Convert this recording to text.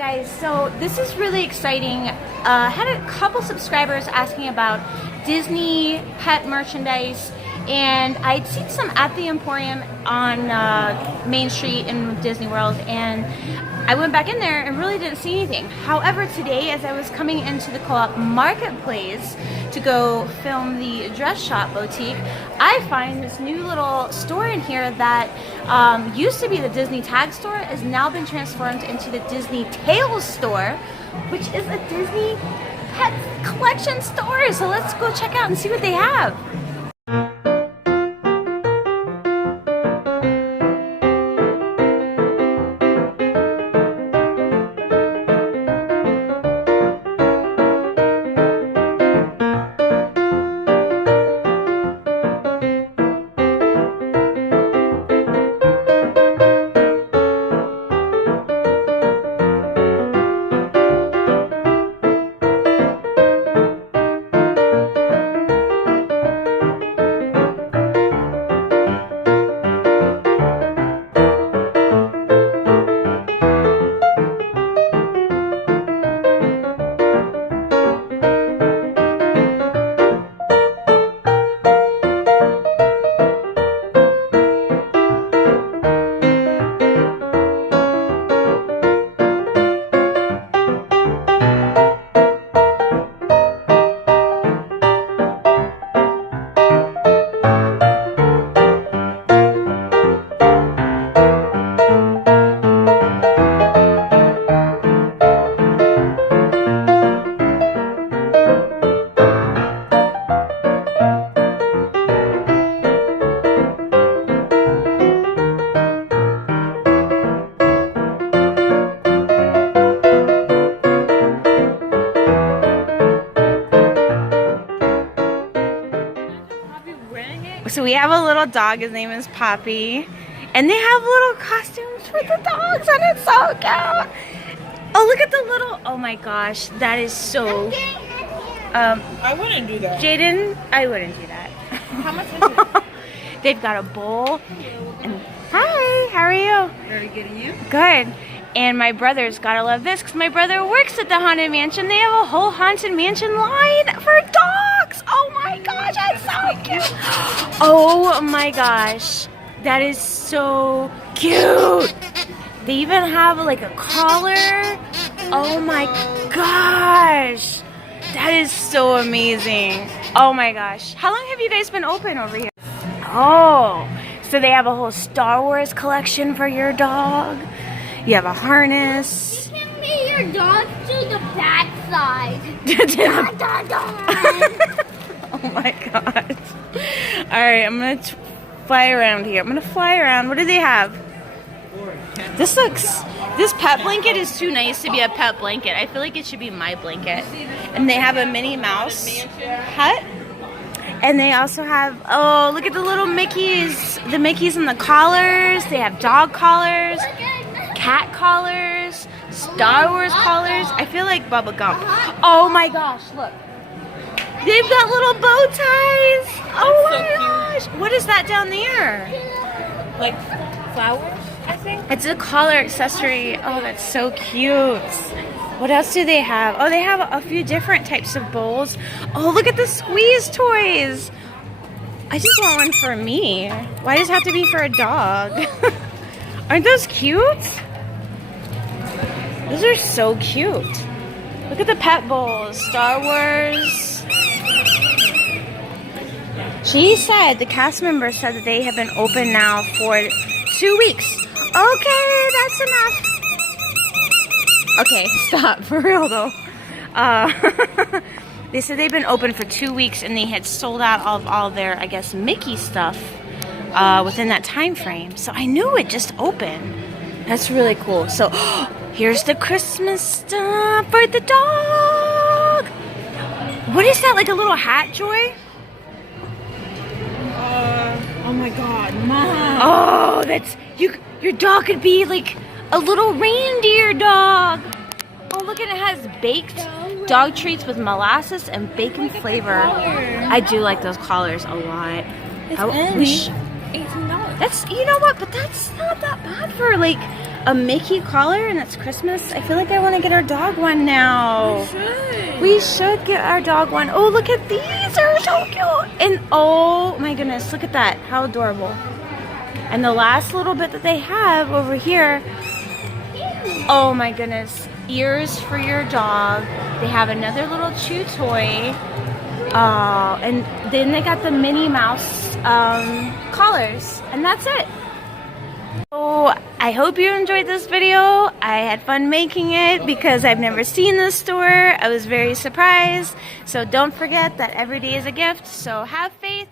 Guys, so this is really exciting. I had a couple subscribers asking about Disney pet merchandise, and I'd seen some at the Emporium on Main Street in Disney World, and I went back in there and really didn't see anything. However, today as I was coming into the Co-op Marketplace to go film the dress shop boutique, I find this new little store in here that used to be the Disney Tag store, has now been transformed into the Disney Tales store, which is a Disney pet collection store. So let's go check out and see what they have. So we have a little dog, his name is Poppy, and they have little costumes for the dogs, and it's so cute. Oh, look at the little, oh my gosh, that is so, I wouldn't do that. Jaden, I wouldn't do that. How much is it? They've got a bowl, and hi, how are you? Very good, and you? Good. And my brother's gotta love this, because my brother works at the Haunted Mansion. They have a whole Haunted Mansion line for dogs. Oh my gosh, that's so cute. Oh my gosh, that is so cute. They even have like a collar. Oh my gosh, that is so amazing. Oh my gosh. How long have you guys been open over here? Oh, so they have a whole Star Wars collection for your dog. You have a harness. You can be your dog to the back side. Oh my god. Alright, I'm gonna fly around here. I'm gonna fly around. What do they have? This pet blanket is too nice to be a pet blanket. I feel like it should be my blanket. And they have a Minnie Mouse hut. And they also have, oh, look at the little Mickeys. The Mickeys and the collars. They have dog collars, cat collars, Star Wars collars. I feel like Bubba Gump. Oh my gosh, look. They've got little bow ties. Oh my gosh. What is that down there? Like flowers, I think? It's a collar accessory. Oh, that's so cute. What else do they have? Oh, they have a few different types of bowls. Oh, look at the squeeze toys. I just want one for me. Why does it have to be for a dog? Aren't those cute? Those are so cute. Look at the pet bowls. Star Wars. She said, the cast member said that they have been open now for 2 weeks. Okay, that's enough. Okay, stop. For real though. They said they've been open for 2 weeks and they had sold out of all their, I guess, Mickey stuff within that time frame. So I knew it just opened. That's really cool. So here's the Christmas stuff for the dog. What is that, like a little hat, Joy? Oh my god, Mom. Oh, that's, your dog could be like a little reindeer dog. Oh, look, and it has baked dog treats with molasses and bacon flavor. I do like those collars a lot. It's only $18. That's, you know what, but that's not that bad for like a Mickey collar and it's Christmas. I feel like I want to get our dog one now. We should get our dog one. Oh, look at these. They're so cute. And oh my goodness, look at that. How adorable. And the last little bit that they have over here. Oh my goodness. Ears for your dog. They have another little chew toy. And then they got the Minnie Mouse collars. And that's it. So I hope you enjoyed this video. I had fun making it because I've never seen this store. I was very surprised. So don't forget that every day is a gift. So have faith.